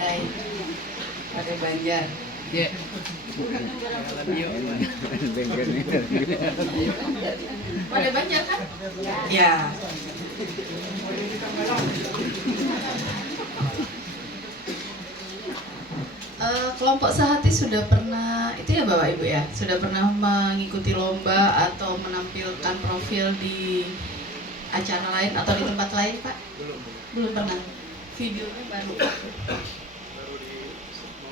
Padai Banjar. Ya. Padai Banjar kan? Ya. Kelompok Sehati sudah pernah, itu ya Bapak Ibu ya, sudah pernah mengikuti lomba atau menampilkan profil di acara lain atau di tempat lain Pak? Belum pernah. Videonya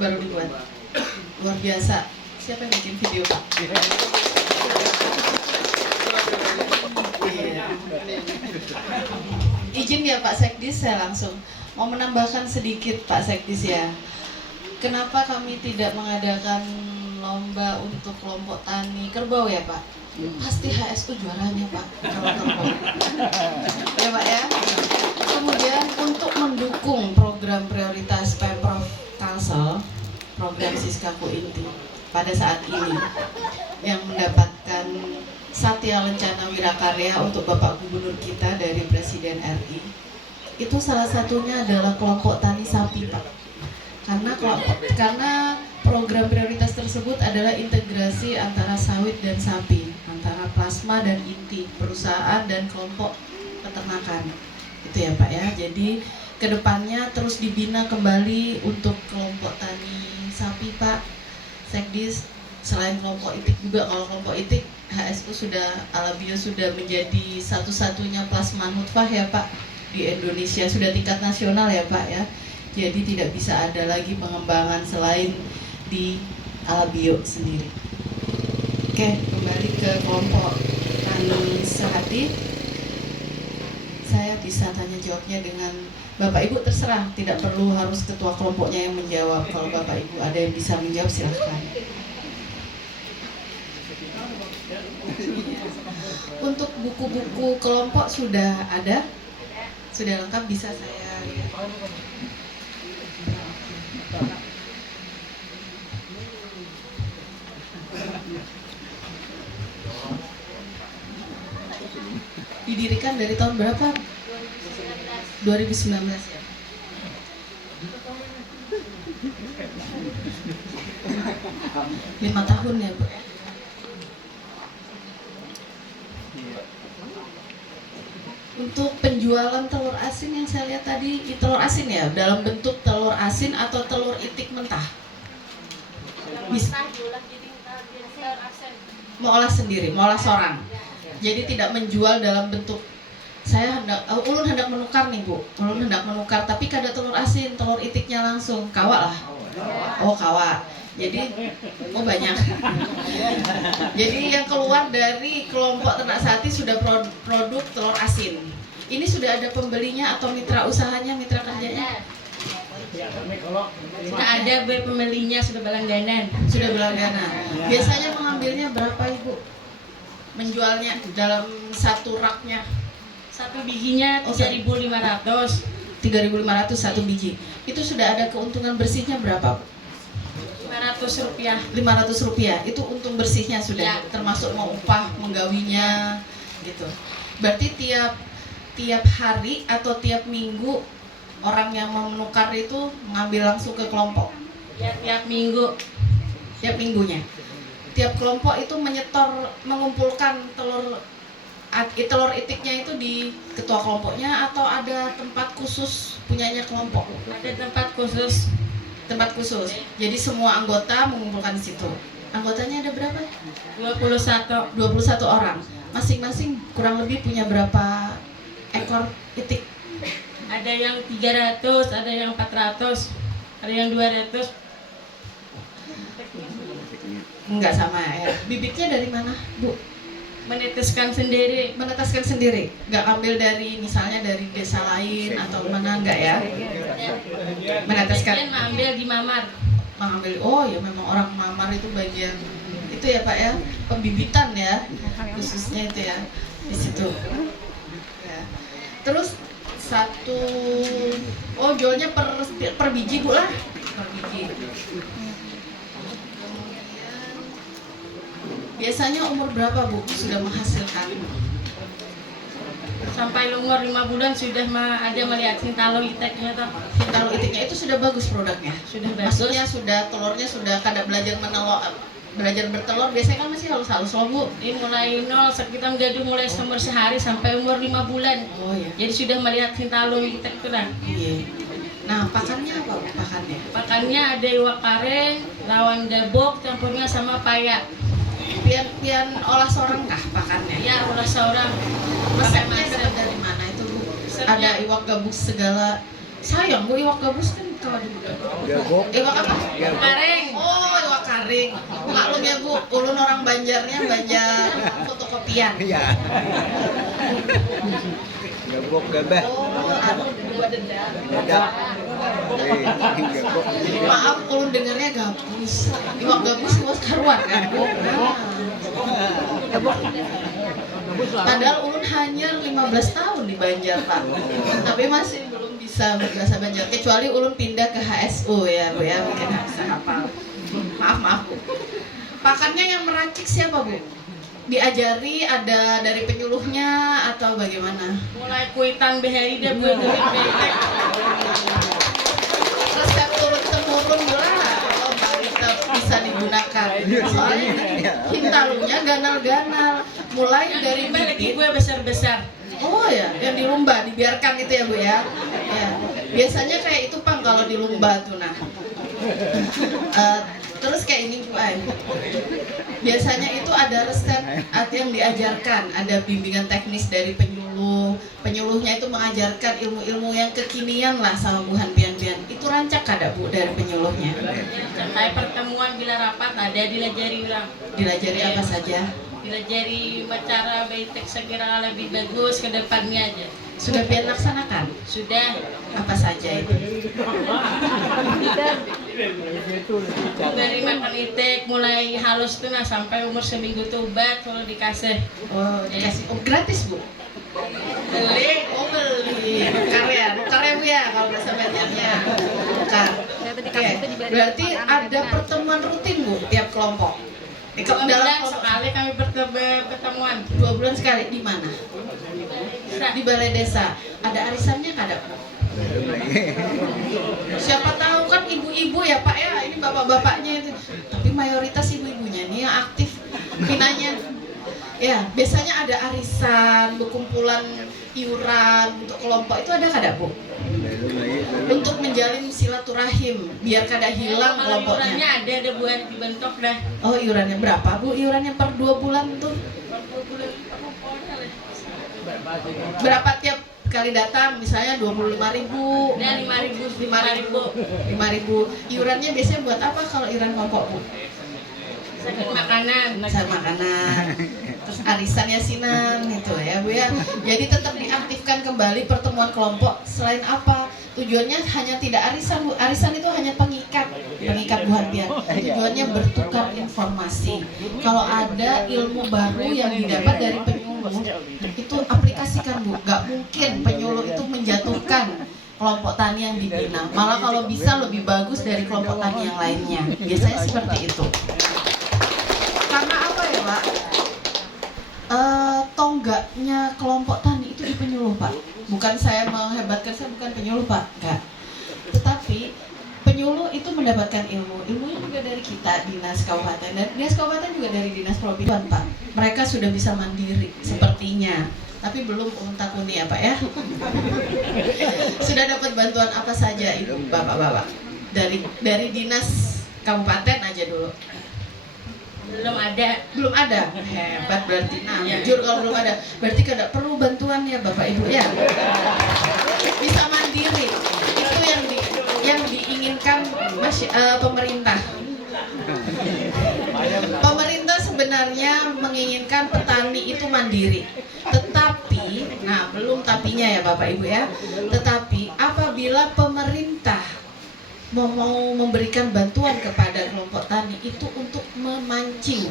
baru dibuat. Luar biasa. Siapa yang bikin video Pak? Iya. Izin ya Pak Sekdis, saya langsung mau menambahkan sedikit Pak Sekdis ya. Kenapa kami tidak mengadakan lomba untuk kelompok tani kerbau ya Pak? Pasti HSU juaranya Pak, kalau kerbau. Ya Pak ya. Kemudian untuk mendukung program prioritas Pemprov Kalsel, program Siskaku Inti pada saat ini yang mendapatkan Satya Lencana Wirakarya untuk Bapak Gubernur kita dari Presiden RI, itu salah satunya adalah kelompok tani sapi Pak. Karena program prioritas tersebut adalah integrasi antara sawit dan sapi, antara plasma dan inti, perusahaan dan kelompok peternakan. Itu ya Pak ya. Jadi kedepannya terus dibina kembali untuk kelompok tani sapi Pak Sekdis. Selain kelompok itik juga, kalau kelompok itik HSU sudah, Alabio sudah menjadi satu-satunya plasma nutfah ya Pak di Indonesia, sudah tingkat nasional ya Pak ya. Jadi tidak bisa ada lagi pengembangan selain di Alabio sendiri. Oke, kembali ke kelompok tani sehati. Saya bisa tanya jawabnya dengan Bapak Ibu, terserah, tidak perlu harus ketua kelompoknya yang menjawab. Kalau Bapak Ibu ada yang bisa menjawab silahkan. Untuk buku-buku kelompok sudah ada? Sudah lengkap, bisa saya lihat? Didirikan dari tahun berapa? 2019 ya. Lima tahun ya Bu. Untuk penjualan telur asin yang saya lihat tadi, telur asin ya, dalam bentuk telur asin atau telur itik mentah. Bisa mau olah sendiri, mau olah sorang. Jadi tidak menjual dalam bentuk, saya ulun hendak menukar nih Bu, ulun hendak menukar, tapi kada telur asin, telur itiknya langsung, kawa lah. Oh kawa. Jadi banyak. Jadi yang keluar dari kelompok ternak sehati sudah produk telur asin. Ini sudah ada pembelinya atau mitra usahanya, mitra kerjanya? Sudah ada pembelinya, sudah berlangganan. Sudah berlangganan. Biasanya mengambilnya berapa Ibu? Menjualnya dalam satu raknya? Satu bijinya 3.500. 3.500 satu biji. Itu sudah ada keuntungan bersihnya berapa? Rp500. 500 rupiah. Itu untung bersihnya sudah Ya. Termasuk mau upah menggawinya gitu. Berarti tiap hari atau tiap minggu orang yang mau menukar itu mengambil langsung ke kelompok? Ya, tiap minggu. Tiap minggunya. Tiap kelompok itu mengumpulkan telur itiknya itu di ketua kelompoknya atau ada tempat khusus punyanya kelompok? Ada tempat khusus. Tempat khusus. Jadi semua anggota mengumpulkan di situ. Anggotanya ada berapa? 21. 21 orang. Masing-masing kurang lebih punya berapa ekor itik? Ada yang 300, ada yang 400, ada yang 200. Enggak sama ya. Bibitnya dari mana, Bu? Menetaskan sendiri. Menetaskan sendiri. Enggak ambil dari misalnya dari desa lain atau mana, enggak ya? Menetaskan. Bagian ambil di mamar. Mengambil. Oh ya, memang orang mamar itu bagian itu ya Pak ya, pembibitan ya, khususnya itu ya di situ. Ya. Terus jualnya per biji Bu lah, per biji. Biasanya umur berapa Bu sudah menghasilkan? sampai umur 5 bulan sudah ada melihat sintalo iteknya toh. Kalau itiknya itu sudah bagus produknya. Sudah bagus. Maksudnya sudah telurnya sudah kada belajar belajar bertelur, biasanya kan masih halus-halus loh Bu. Ini mulai nol, kita menggaduh mulai umur sehari sampai umur 5 bulan. Oh iya. Jadi sudah melihat sintalo itek itu lah. Iya. Nah, pakannya apa Bu? Pakannya? Pakannya ada iwak karing, lawan gabok, campurnya sama payak. Pian olah sorang kah pakannya? Ya, ulah seorang. Resepnya dapat dari mana itu Bu? Ada iwak gabus segala. Sayang Bu, iwak gabus kan kalau di Gabok. iwak apa? Karing. Oh, iwak karing. Maklum ya Bu, ulun orang Banjarnya Banjar fotokopian. Iya. Gabok gabah. Oh, anu dua dendam. Dadak. Gabok. Maaf, ulun dengarnya gabus. Iwak gabus iwak karuan kan Bu? Padahal ulun hanya 15 tahun di Banjar Pak. Tapi masih belum bisa berbahasa Banjar. Kecuali ulun pindah ke HSU ya Bu ya, mungkin nggak bisa hafal. Maaf Bu. Pakannya yang meracik siapa Bu? Diajari ada dari penyuluhnya atau bagaimana? Mulai kuitan behari deh buat duit betek. Resep turun temurun lah kalau bisa digunakan. Soalnya hintalunya ganal-ganal, mulai dari Lagi bibit. gue besar-besar. Oh ya, yang di lumba dibiarkan itu ya Bu ya. Ya. Biasanya kayak itu Pang kalau di lumba tuh nah. Terus kayak ini Bu Ay. Biasanya itu ada resep yang diajarkan, ada bimbingan teknis dari penyuluh. Penyuluhnya itu mengajarkan ilmu-ilmu yang kekinian lah sama buhan pian-pian. Itu rancak kada Bu dari penyuluhnya? Kayak pertemuan bila rapat ada dilajari orang. Dilajari apa saja? Dilajari cara betek segera lebih bagus ke depannya aja. Sudah pian laksanakan? Sudah. Apa saja itu? Dari makan itik mulai halus tuh nah sampai umur seminggu tuh obat kalau dikasih. Oh, dikasih gratis Bu? Beli. Oh beli, karya Bu ya kalau bahasa Banjarnya. Bukan. Oke, berarti ada pertemuan rutin Bu tiap kelompok. Dua Dalam bulan kelompok sekali kami pertemuan. 2 bulan sekali di mana? Di balai desa. Ada arisannya kada Bu? Siapa tahu kan ibu-ibu ya Pak ya, ini bapak-bapaknya itu. Tapi mayoritas ibu-ibunya nih yang aktif pinanya. Ya, biasanya ada arisan, berkumpulan iuran untuk kelompok itu ada kada Bu? Untuk menjalin silaturahim biar kada hilang Kalau kelompoknya. iurannya ada buat dibentuk dah. Oh, iurannya berapa Bu? Iurannya per 2 bulan tuh? Per 2 bulan Berapa tiap kali datang? Misalnya 25.000. Nah, 5.000. 5.000. Iurannya biasanya buat apa kalau iuran kelompok Bu? Sakit makanan. Saya makanan, terus arisan yasinan gitu ya Bu ya. Jadi tetap diaktifkan kembali pertemuan kelompok. Selain apa? Tujuannya hanya tidak arisan Bu. Arisan itu hanya pengikat buhan pian. Tujuannya bertukar informasi. Kalau ada ilmu baru yang didapat dari penyuluh, itu aplikasikan Bu. Gak mungkin penyuluh itu menjatuhkan kelompok tani yang dibina. Malah kalau bisa lebih bagus dari kelompok tani yang lainnya. Biasanya seperti itu. Karena apa ya Pak? Tonggaknya kelompok tani itu di penyuluh Pak. Bukan saya menghebatkan, saya bukan penyuluh Pak, enggak. Tetapi penyuluh itu mendapatkan ilmu. Ilmunya juga dari kita, dinas kabupaten, dan dinas kabupaten juga dari dinas provinsi Pak. Mereka sudah bisa mandiri sepertinya. Tapi belum takuni ya Pak ya. Sudah dapat bantuan apa saja Ibu Bapak-bapak? Dari dinas kabupaten aja dulu. Belum ada. Hebat berarti. Nah, jujur kalau belum ada, berarti tidak perlu bantuan ya Bapak Ibu ya. Bisa mandiri. Itu yang diinginkan pemerintah. Pemerintah sebenarnya menginginkan petani itu mandiri. Tetapi, nah belum tapinya ya Bapak Ibu ya. Tetapi apabila pemerintah mau memberikan bantuan kepada kelompok tani itu untuk memancing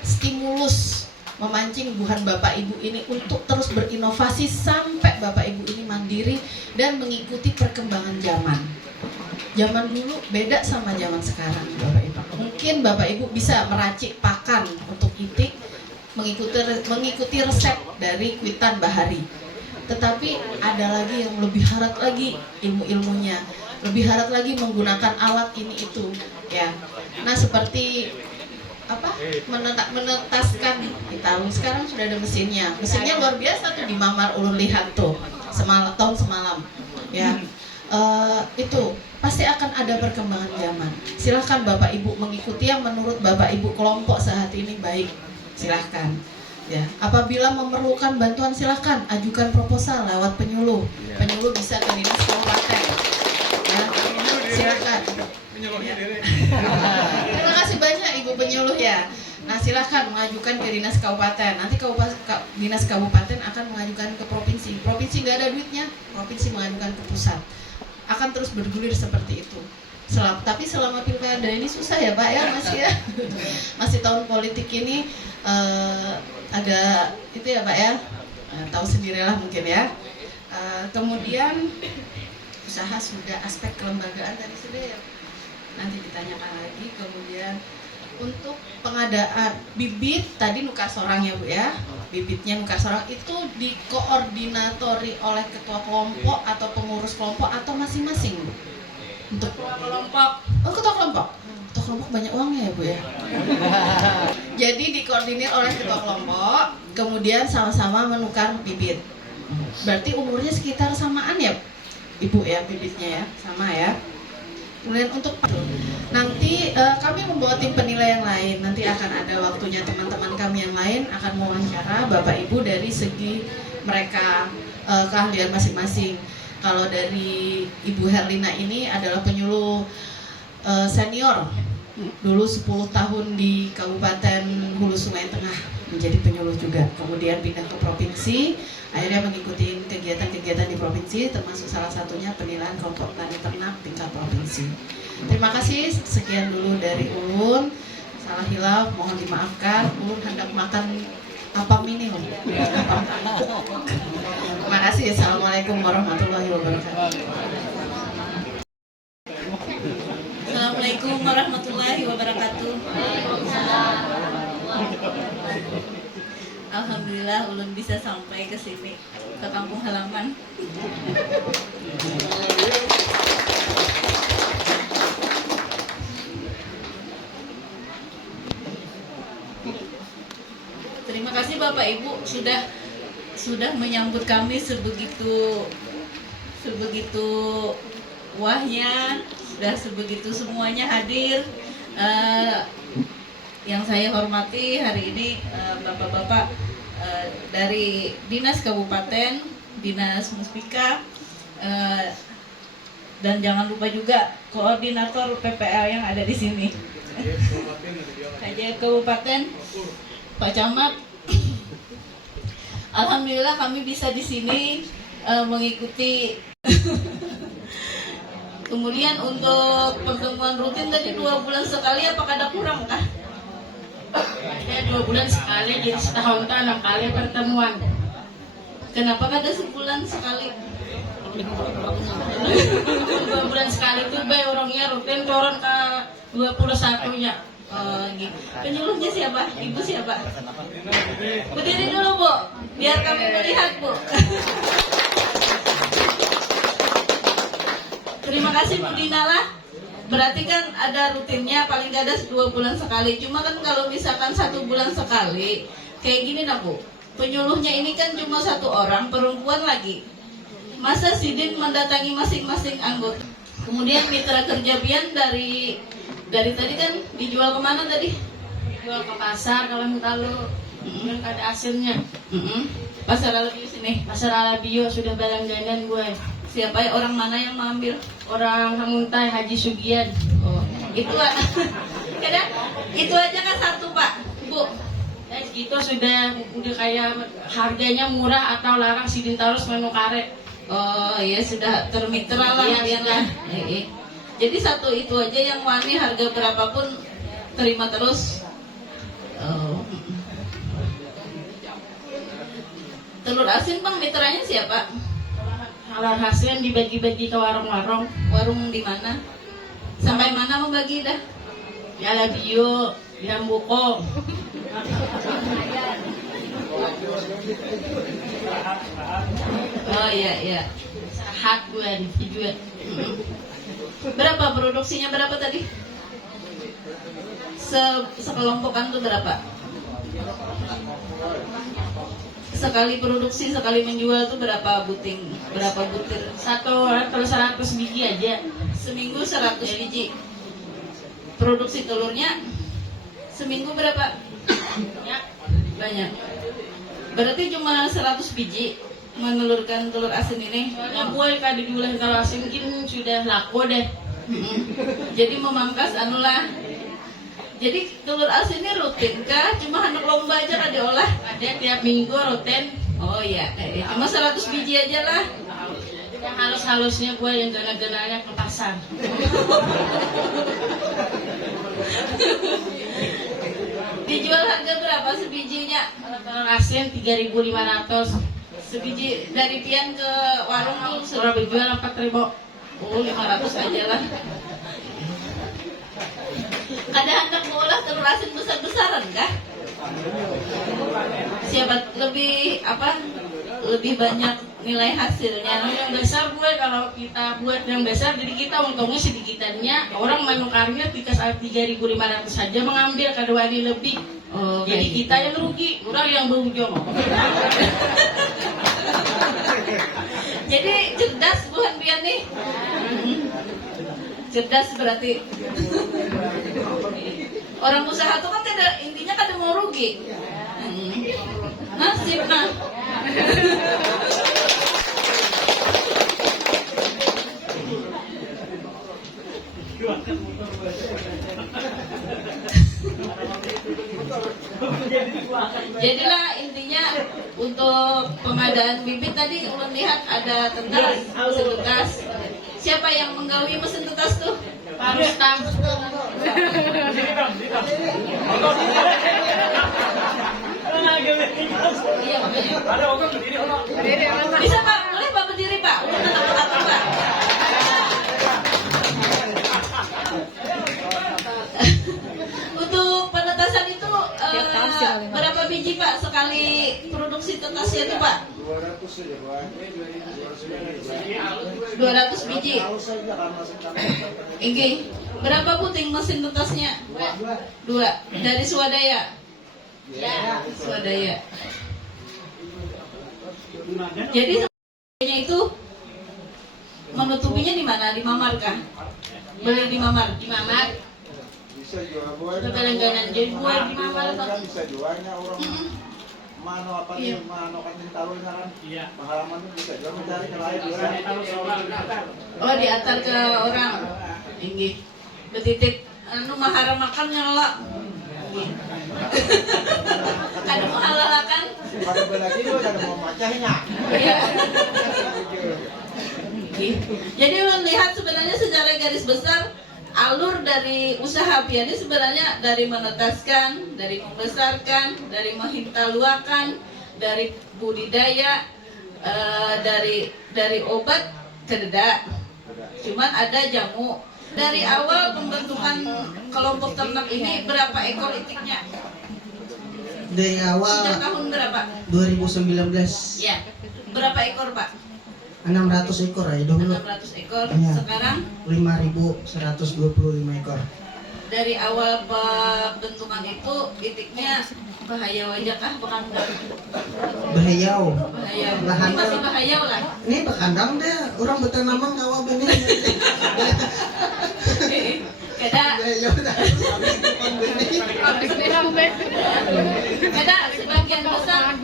stimulus, memancing buhan Bapak Ibu ini untuk terus berinovasi sampai Bapak Ibu ini mandiri dan mengikuti perkembangan zaman. Zaman dulu beda sama zaman sekarang Bapak Ibu. Mungkin Bapak Ibu bisa meracik pakan untuk itik, mengikuti resep dari Kwitan Bahari. tetapi ada lagi yang lebih harat lagi ilmu-ilmunya, lebih harat lagi menggunakan alat ini itu ya. Nah seperti apa, menetaskan, kita sekarang sudah ada mesinnya luar biasa tuh di Mamar Ulun lihat tuh tahun semalam ya. Itu pasti akan ada perkembangan zaman. Silahkan Bapak Ibu mengikuti yang menurut Bapak Ibu kelompok saat ini baik, silahkan ya. Apabila memerlukan bantuan silahkan ajukan proposal lewat penyuluh. Penyuluh bisa ke dinas kabupaten ya, silahkan ya. Terima kasih banyak Ibu penyuluh ya. Nah silahkan mengajukan ke dinas kabupaten. Nanti dinas kabupaten akan mengajukan ke provinsi. Provinsi nggak ada duitnya, provinsi mengajukan ke pusat. Akan terus bergulir seperti itu. Tapi selama pilkada ini susah ya Pak ya, masih ya. Masih tahun politik ini ada itu ya Pak ya. Tahu sendirilah mungkin ya. Kemudian usaha sudah, aspek kelembagaan tadi sudah ya. Nanti ditanyakan lagi. Kemudian untuk pengadaan bibit tadi nukas orang ya Bu ya, bibitnya nukas orang itu dikoordinatori oleh ketua kelompok atau pengurus kelompok atau masing-masing Bu? Untuk kelompok. Oh ketua kelompok. Ketua kelompok banyak uangnya ya Bu ya. Jadi dikoordinir oleh ketua kelompok, kemudian sama-sama menukar bibit. Berarti umurnya sekitar samaan ya Ibu ya, bibitnya ya sama ya. Kemudian untuk nanti kami membawa tim penilai yang lain. Nanti akan ada waktunya teman-teman kami yang lain akan mewawancara Bapak Ibu dari segi mereka keahlian masing-masing. Kalau dari Ibu Herlina ini adalah penyuluh senior, dulu 10 tahun di Kabupaten Hulu Sungai Tengah menjadi penyuluh juga. Kemudian pindah ke provinsi, akhirnya mengikuti kegiatan-kegiatan di provinsi, termasuk salah satunya penilaian kelompok tani ternak tingkat provinsi. Terima kasih, sekian dulu dari Ulun. Salah hilaf mohon dimaafkan. Ulun hendak makan apam ini loh. Terima kasih. Assalamualaikum warahmatullahi wabarakatuh. Assalamualaikum warahmatullahi wabarakatuh. Alhamdulillah ulun bisa sampai ke sini, ke kampung halaman. Terima kasih Bapak Ibu sudah menyambut kami sebegitu wahnya, sudah sebegitu semuanya hadir. Yang saya hormati hari ini bapak-bapak dari Dinas Kabupaten, Dinas Muspika, dan jangan lupa juga koordinator PPL yang ada di sini. Kajian Kabupaten, Pak Camat. Alhamdulillah kami bisa di sini mengikuti. Kemudian untuk pertemuan rutin tadi 2 bulan sekali, apakah ada kurang kah? Ya 2 bulan sekali, jadi setahun kan 6 kali pertemuan. Kenapa kada sebulan sekali? 2 bulan sekali tuh bay orangnya rutin turun ke 21-nya. Gitu. Penyuluhnya siapa? Ibu siapa? Berdiri dulu Bu, biar kami melihat Bu. Terima kasih Bu Dinala. Berarti kan ada rutinnya paling gak ada 2 bulan sekali. Cuma kan kalau misalkan 1 bulan sekali, kayak gini nah Bu. Penyuluhnya ini kan cuma 1 orang, perempuan lagi. Masa Sidin mendatangi masing-masing anggota. Kemudian mitra kerja Bian dari tadi kan dijual kemana tadi? Jual ke pasar kalau minta lu, yang ada hasilnya. Pasar Alabio sini. Pasar Alabio sudah berlangganan gue. Siapa ya, orang mana yang mengambil? Orang Hamuntai Haji Sugian. Oh, itu itu aja kan 1 Pak, Bu. Gitu sudah kayak harganya murah atau larang Sidin terus menukare. Oh iya sudah termitra lah Iya, kalian lah. Jadi 1 itu aja yang wani harga berapapun terima terus. Oh. Telur asin Bang, mitranya siapa? Halal hasil dibagi-bagi ke warung-warung. Warung di mana? Sampai mana membagi dah? Ya Alabio, di Hambuko. Oh iya iya. Hak gue dijual. Berapa produksinya berapa tadi? Sekelompokan tuh berapa? Sekali produksi, sekali menjual tuh berapa buting? Berapa butir? Satu kalau 100 biji aja. Seminggu 100 biji. Produksi telurnya seminggu berapa? Ya. Banyak. Berarti cuma 100 biji menelurkan telur asin ini. Soalnya gue kan dijual kalau asin mungkin sudah laku deh. Jadi memangkas anulah. Jadi telur asin ini rutin kah? Cuma anak lomba aja kan diolah? Ada tiap minggu rutin. Oh iya, cuma 100 biji aja lah. Yang halus-halusnya gue yang gana-gananya ke pasar. Dijual harga berapa sebijinya? Kalau telur asin 3.500. Sebiji dari pian ke warung tuh Kalau dijual 4.000. Oh 500 aja lah. Ada hendak mengolah telur asin besar-besaran kah? Siapa lebih lebih banyak nilai hasilnya? Kalau yang besar gue, kalau kita buat yang besar, jadi kita untungnya sedikitannya. Orang menukarnya dikasih 3.500 saja mengambil kedua ini lebih. Oh, Jadi kayak kita yang rugi, orang yang berujung. Jadi cerdas bukan pian nih? Cerdas berarti. Orang usaha tuh kan tidak, intinya kan mau rugi. Nasib nah. Jadilah intinya untuk pengadaan bibit tadi ulun lihat ada tetas, mesin tetas. Siapa yang menggawi mesin tetas tuh? Pak Rustam. Iya makanya. Bisa Pak, boleh Pak berdiri Pak? Ulun tetap Pak. Untuk penetasan itu berapa biji Pak sekali produksi tetasnya itu Pak? 200 saja, Pak. 200 biji. Ini berapa puting mesin tetasnya? 2. Dari swadaya. Ya. Swadaya. Jadi sebenarnya itu menutupinya di mana? Di mamar kah? Beli di mamar. Di Mamat. Bisa jual buah. Itu langganan jadi gue di Mamat. Kan bisa jualnya orang mano apa Iya. nih mano kan yang taruh kan. Iya. Pengalaman itu bisa jual mencari ke lain jual. Oh diantar ke orang. Ini betitip anu mahara makan nyala. Kada mau halalakan. Pada belagi juga kada mau macahnya. Iya. Jadi melihat sebenarnya secara garis besar alur dari usaha piani sebenarnya dari menetaskan, dari membesarkan, dari menghintaluakan, dari budidaya, dari obat ke dedak. Cuman ada jamu. Dari awal pembentukan kelompok ternak ini berapa ekor itiknya? Dari Sejak awal tahun berapa? 2019 Ya. Berapa ekor Pak? 600 ekor ya dulu. 600 ekor. Iya. Sekarang 5.125 ekor. dari awal pembentukan itu itiknya bahaya wajah kah? Bukan enggak? Bahayau. Bahaya. Lahan Ini masih bahaya lah. Ini bekandang deh, orang bertanaman ngawal benih. Kada Bahayau dah. kada sebagian besar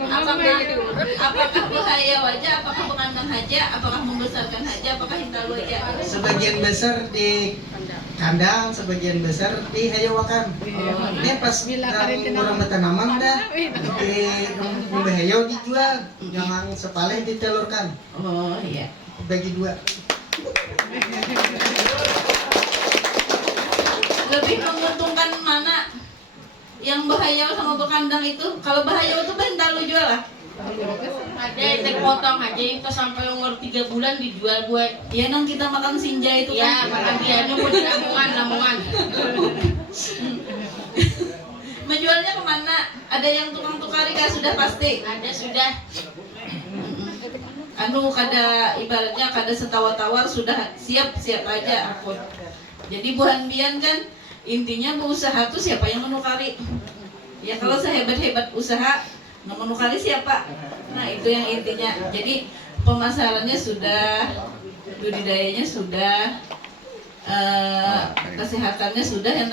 apakah bahaya wajah, apakah bekandang haja, apakah membesarkan haja, apakah hintalu aja? Sebagian besar di kandang, sebagian besar di hayawakan. Ini pas orang bertanaman dah, di bahayau dijual, jangan sepaleh ditelurkan, Oh iya. bagi dua. Lebih menguntungkan mana? Yang bahaya sama bekandang itu? Kalau bahaya itu hintalu jual lah. Ada yang potong aja itu sampai umur 3 bulan dijual buat. Ya nang kita makan sinja itu Ya, kan. makan dia mau di lamongan. Menjualnya kemana? Ada yang tukang tukari kah sudah pasti? Ada sudah. Anu kada ibaratnya kada setawar-tawar sudah siap aja aku. Jadi buhan bian kan intinya berusaha tuh siapa yang menukari? Ya kalau sehebat-hebat usaha nggak menukari siapa? Nah itu yang intinya. Jadi pemasarannya sudah, budidayanya sudah, kesehatannya sudah, yang